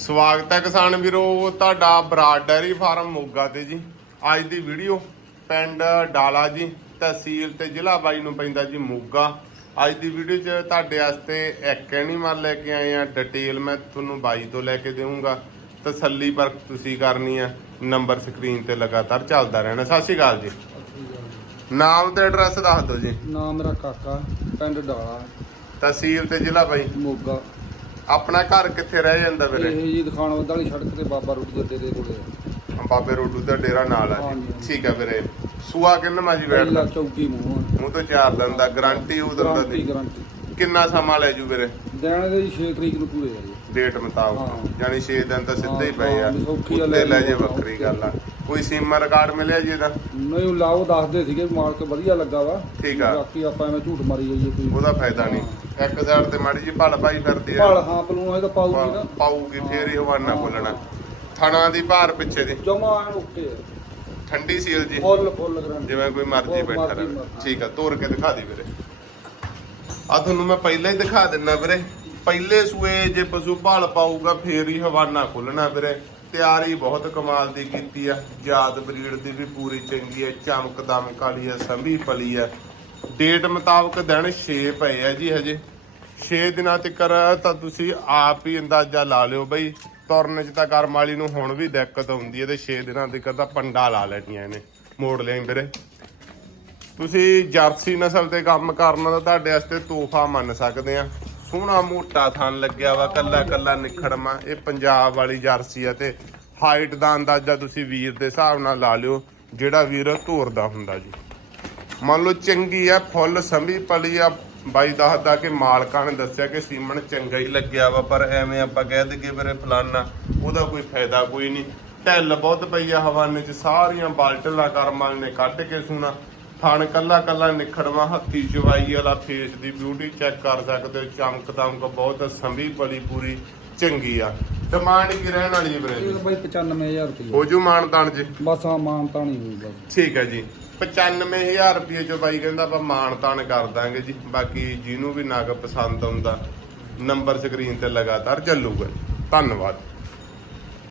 ਸਵਾਗਤ ਹੈ ਕਿਸਾਨ ਵੀਰੋ ਤੁਹਾਡਾ ਬਰਾਡ ਡੈਰੀ ਫਾਰਮ ਮੋਗਾ ਤੇ ਜੀ। ਅੱਜ ਦੀ ਵੀਡੀਓ ਪਿੰਡ ਡਾਲਾ ਜੀ ਤਹਿਸੀਲ ਤੇ ਜ਼ਿਲ੍ਹਾ ਬਾਈ ਨੂੰ ਪੈਂਦਾ ਜੀ ਮੋਗਾ। ਅੱਜ ਦੀ ਵੀਡੀਓ 'ਚ ਤੁਹਾਡੇ ਵਾਸਤੇ ਇੱਕ ਐਨੀਮਲ ਲੈ ਕੇ ਆਏ ਆ ਡਿਟੇਲ ਮੈਂ ਤੁਹਾਨੂੰ ਬਾਈ ਤੋਂ ਲੈ ਕੇ ਦੇਵਾਂਗਾ। ਤਸੱਲੀ ਪਰ ਤੁਸੀਂ ਕਰਨੀ ਆ ਨੰਬਰ ਸਕਰੀਨ ਤੇ ਲਗਾਤਾਰ ਚੱਲਦਾ ਰਹਿਣਾ। ਸਤਿ ਸ਼੍ਰੀ ਅਕਾਲ ਜੀ। ਨਾਮ ਤੇ ਐਡਰੈਸ ਦੱਸ ਦਿਓ ਜੀ। ਨਾਮ ਮੇਰਾ ਕਾਕਾ ਪਿੰਡ ਡਾਲਾ। ਤਹਿਸੀਲ ਤੇ ਜ਼ਿਲ੍ਹਾ ਬਾਈ। ਮੋਗਾ। ਆਪਣਾ ਘਰ ਕਿੱਥੇ ਰਹਿ ਜਾਂਦਾ ਇਹ ਵੀਰੇ ਜੀ ਦਿਖਾਣ ਵਾਲੀ ਸੜਕ ਤੇ ਬਾਬਾ ਰੋਡ ਦੇ ਡੇਰੇ ਕੋਲੇ ਆ। ਬਾਬੇ ਰੋਡੂ ਦਾ ਡੇਰਾ ਨਾਲ ਆ। ਜੀ ਹਾਂਜੀ। ਠੀਕ ਆ ਵੀਰੇ। ਸੂਆ ਕਿੰਨਾ ਮਾਜੀ ਪਹਿਲਾ ਬੈਠਦਾ ਚੌਕੀ ਮੂੰਹ ਆ। ਮੂੰਹ ਤੋਂ ਚਾਰ ਦਿਨ ਦਾ ਗਾਰੰਟੀ ਉਧਰ ਦਾ ਗਾਰੰਟੀ ਦੀ। ਗਾਰੰਟੀ। ਕਿੰਨਾ ਸਮਾਂ ਲੈ ਜੂ ਵੀਰੇ? ਦੇਣ ਦੇ ਜੀ 6 ਤਰੀਕ ਨੂੰ ਪੂਰੇ ਆ ਜੀ। ਡੇਟ ਮੁਤਾਬਕ। ਹਾਂ। ਯਾਨੀ 6 ਦਿਨ ਤਾਂ ਸਿੱਧੇ ਹੀ ਪਏ ਆ। ਹਾਂ, ਵੀ ਸੌਖੀ ਆ ਉੱਤੇ ਲੈ ਲੈ ਜੇ ਜਾਓ, ਵੱਖਰੀ। ਗੱਲ ਆ। ਕੋਈ ਸੀਮਾ ਰਿਕਾਰਡ ਮਿਲਿਆ ਜੀ ਇਹਦਾ? ਨਹੀਂ ਉਹ ਲਾਓ ਦੱਸਦੇ ਸੀਗੇ ਵੀ ਮਾਲਕ ਵਧੀਆ ਲੱਗਾ ਵਾ। ਠੀਕ ਆ। ਬਾਕੀ ਆਪਾਂ ਐਵੇਂ ਝੂਠ ਮਾਰੀ ਜਾਈਏ ਕੋਈ। ਉਹਦਾ ਫਾਇਦਾ ਨਹੀਂ। ਇੱਕ ਸਾਈਡ ਤੇ ਮਾੜੀ ਜੀ ਭਲ ਪਾਈ ਫਿਰਦੀ ਆ। ਭਾਲ ਹਾਂ ਪਲੂਣ ਇਹ ਤਾਂ ਪਾਉਗੀ ਨਾ। ਪਾਊਗੀ ਫੇਰ ਹੀ ਹਵਾਨਾ ਬੋਲਣਾ ਥਣਾ ਦੀ ਭਾਰ ਪਿੱਛੇ ਦੀ। ਜਮਾ ਓਕੇ। ਠੰਡੀ ਸੀਲ ਜੀ। Full full guarantee. ਜਿਵੇਂ ਕੋਈ ਮਰਜ਼ੀ ਬੈਠਾ ਰਹੇ। ਠੀਕ ਆ ਤੋੜ ਕੇ ਦਿਖਾ ਦੀ ਵੀਰੇ। ਆ ਤੁਹਾਨੂੰ ਮੈਂ ਪਹਿਲਾਂ ਹੀ ਦਿਖਾ ਦਿੰਨਾ ਵੀਰੇ। ਪਹਿਲੇ ਸੂਏ ਜੇ ਪਸ਼ੂ ਭਾਲ ਪਾਊਗਾ ਫੇਰ ਹੀ ਹਵਾਨਾ ਖੁੱਲਣਾ ਵੀਰੇ। ਤਿਆਰੀ ਬਹੁਤ ਕਮਾਲ ਦੀ ਕੀਤੀ ਆ। ਜਾਤ ਬਰੀਡ ਦੀ ਵੀ ਪੂਰੀ ਚੰਗੀ ਹੈ ਚਮਕ ਦਮਕ ਵਾਲੀ ਆ, ਸੰਭੀ ਪਲੀ ਹੈ ਡੇਟ ਮੁਤਾਬਕ ਦਿਨ 6 ਪਏ ਆ ਜੀ ਹਜੇ। 6 ਦਿਨਾਂ ਤੱਕ ਤਾਂ ਤੁਸੀਂ ਆਪ ਹੀ ਅੰਦਾਜ਼ਾ ਲਾ ਲਿਓ ਬਈ, ਤੁਰਨ ਚ ਤਾਂ ਕਰਮ ਵਾਲੀ ਨੂੰ ਹੁਣ ਵੀ ਦਿੱਕਤ ਆਉਂਦੀ ਹੈ ਤੇ 6 ਦਿਨਾਂ ਤੱਕ ਤਾਂ ਪੰਡਾ ਲਾ ਲੈਣੀਆਂ ਇਹਨੇ ਮੋੜ ਲਿਆਈ ਵੀਰੇ। ਤੁਸੀਂ ਜਰਸੀ ਨਸਲ ਤੇ ਕੰਮ ਕਰਨ ਦਾ ਤੁਹਾਡੇ ਵਾਸਤੇ ਤੋਹਫਾ ਮੰਨ ਸਕਦੇ ਆ। ਸੋਹਣਾ ਮੋਟਾ ਥਣ ਲੱਗਿਆ ਵਾ, ਕੱਲਾ ਕੱਲਾ ਨਿਖੜਮਾ ਇਹ ਪੰਜਾਬ ਵਾਲੀ ਜਰਸੀ ਆ ਤੇ ਹਾਈਟ ਦਾ ਅੰਦਾਜ਼ਾ ਤੁਸੀਂ ਵੀਰ ਦੇ ਹਿਸਾਬ ਨਾਲ ਲਾ ਲਿਓ, ਜਿਹੜਾ ਵੀਰ ਧੋਰਦਾ ਹੁੰਦਾ ਜੀ। ਮੰਨ ਲਓ ਚੰਗੀ ਆ, ਫੁੱਲ ਸੰਭੀ ਪਲੀ ਆ। ਬਾਈ ਦੱਸਦਾ ਕਿ ਮਾਲਕਾਂ ਨੇ ਦੱਸਿਆ ਕਿ ਸੀਮਨ ਚੰਗਾ ਹੀ ਲੱਗਿਆ ਵਾ, ਪਰ ਐਵੇਂ ਆਪਾਂ ਕਹਿ ਦਈਏ ਵੀਰੇ ਫਲਾਨਾ, ਉਹਦਾ ਕੋਈ ਫਾਇਦਾ ਕੋਈ ਨਹੀਂ। ਢਿੱਲ ਬਹੁਤ ਪਈ ਆ ਹਵਾਨੇ 'ਚ, ਸਾਰੀਆਂ ਬਾਲਟਲਾਂ ਕਰਮਾਂ ਨੇ ਕੱਢ ਕੇ ਸੁਣਾ। ਥਣ ਕੱਲਾ ਕੱਲਾ ਨਿਖੜਵਾ ਹੱਥੀ ਚਵਾਈ ਵਾਲਾ ਫੇਸ ਦੀ ਬਿਊਟੀ ਚੈੱਕ ਕਰ ਸਕਦੇ ਹੋ। ਚਮਕ ਦਮਕ ਬਹੁਤ ਸੰਭੀ ਪਲੀ ਪੂਰੀ ਚੰਗੀ ਆ। ਡਿਮਾਂਡ ਕੀ ਰਹਿਣ ਵਾਲੀ ਹੈ ਵੀਰੇ? ਬਾਈ 95000 ਰੁਪਏ ਹੋ ਜੂ ਮਾਨਤਾਨ ਜੀ। ਬਸ ਆ ਮਾਨਤਾ ਨਹੀਂ ਹੋਈ ਬਸ ਠੀਕ ਹੈ ਜੀ। 95000 ਰੁਪਏ ਚੋਂ ਬਾਈ ਕਹਿੰਦਾ ਆਪਾਂ ਮਾਣ ਤਾਣ ਕਰ ਦਾਂਗੇ ਜੀ। ਬਾਕੀ ਜਿਹਨੂੰ ਵੀ ਨਗ ਪਸੰਦ ਆਉਂਦਾ ਨੰਬਰ ਸਕਰੀਨ ਤੇ ਲਗਾਤਾਰ ਚੱਲੂਗਾ ਜੀ। ਧੰਨਵਾਦ।